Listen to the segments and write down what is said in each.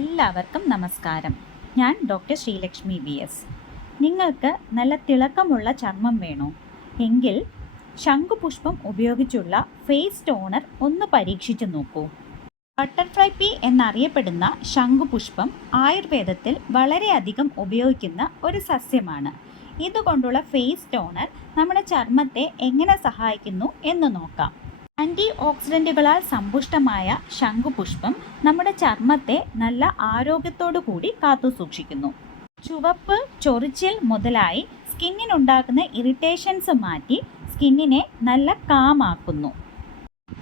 എല്ലാവർക്കും നമസ്കാരം. ഞാൻ ഡോക്ടർ ശ്രീലക്ഷ്മി VS. നിങ്ങൾക്ക് നല്ല തിളക്കമുള്ള ചർമ്മം വേണോ എങ്കിൽ ശംഖുപുഷ്പം ഉപയോഗിച്ചുള്ള ഫേസ് ടോണർ ഒന്ന് പരീക്ഷിച്ചു നോക്കൂ. ബട്ടർഫ്ലൈ പീ എന്നറിയപ്പെടുന്ന ശംഖുപുഷ്പം ആയുർവേദത്തിൽ വളരെയധികം ഉപയോഗിക്കുന്ന ഒരു സസ്യമാണ്. ഇതുകൊണ്ടുള്ള ഫേസ് ടോണർ നമ്മുടെ ചർമ്മത്തെ എങ്ങനെ സഹായിക്കുന്നു എന്ന് നോക്കാം. ആൻറ്റി ഓക്സിഡൻറ്റുകളാൽ സമ്പുഷ്ടമായ ശംഖുപുഷ്പം നമ്മുടെ ചർമ്മത്തെ നല്ല ആരോഗ്യത്തോടു കൂടി കാത്തുസൂക്ഷിക്കുന്നു. ചുവപ്പ്, ചൊറിച്ചിൽ മുതലായി സ്കിന്നിനുണ്ടാകുന്ന ഇറിറ്റേഷൻസ് മാറ്റി സ്കിന്നിനെ നല്ല കാമാക്കുന്നു.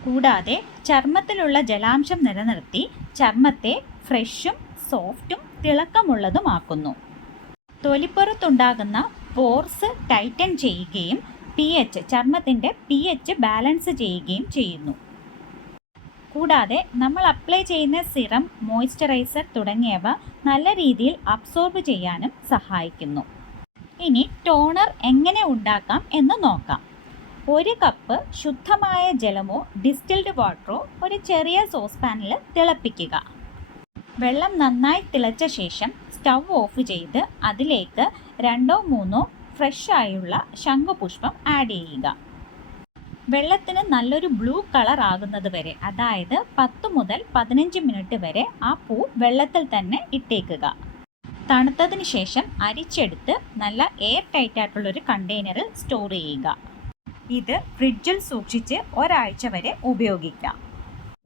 കൂടാതെ ചർമ്മത്തിലുള്ള ജലാംശം നിലനിർത്തി ചർമ്മത്തെ ഫ്രഷും സോഫ്റ്റും തിളക്കമുള്ളതുമാക്കുന്നു. തൊലിപ്പുറത്തുണ്ടാകുന്ന പോർസ് ടൈറ്റൻ ചെയ്യുകയും ചർമ്മത്തിൻ്റെ pH ബാലൻസ് ചെയ്യുകയും ചെയ്യുന്നു. കൂടാതെ നമ്മൾ അപ്ലൈ ചെയ്യുന്ന സിറം, മോയ്സ്ചറൈസർ തുടങ്ങിയവ നല്ല രീതിയിൽ അബ്സോർബ് ചെയ്യാനും സഹായിക്കുന്നു. ഇനി ടോണർ എങ്ങനെ ഉണ്ടാക്കാം എന്ന് നോക്കാം. 1 കപ്പ് ശുദ്ധമായ ജലമോ ഡിസ്റ്റിൽഡ് വാട്ടറോ ഒരു ചെറിയ സോസ് പാനിൽ തിളപ്പിക്കുക. വെള്ളം നന്നായി തിളച്ച ശേഷം സ്റ്റൗ ഓഫ് ചെയ്ത് അതിലേക്ക് 2-3 ഫ്രഷ് ആയുള്ള ശംഖുപുഷ്പം ആഡ് ചെയ്യുക. വെള്ളത്തിന് നല്ലൊരു ബ്ലൂ കളർ ആകുന്നത് വരെ, അതായത് 10 മുതൽ 15 മിനിറ്റ് വരെ ആ പൂ വെള്ളത്തിൽ തന്നെ ഇട്ടേക്കുക. തണുത്തതിന് ശേഷം അരിച്ചെടുത്ത് നല്ല എയർ ടൈറ്റ് ആയിട്ടുള്ളൊരു കണ്ടെയ്നറിൽ സ്റ്റോർ ചെയ്യുക. ഇത് ഫ്രിഡ്ജിൽ സൂക്ഷിച്ച് ഒരാഴ്ച വരെ ഉപയോഗിക്കാം.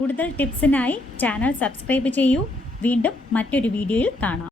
കൂടുതൽ ടിപ്സിനായി ചാനൽ സബ്സ്ക്രൈബ് ചെയ്യൂ. വീണ്ടും മറ്റൊരു വീഡിയോയിൽ കാണാം.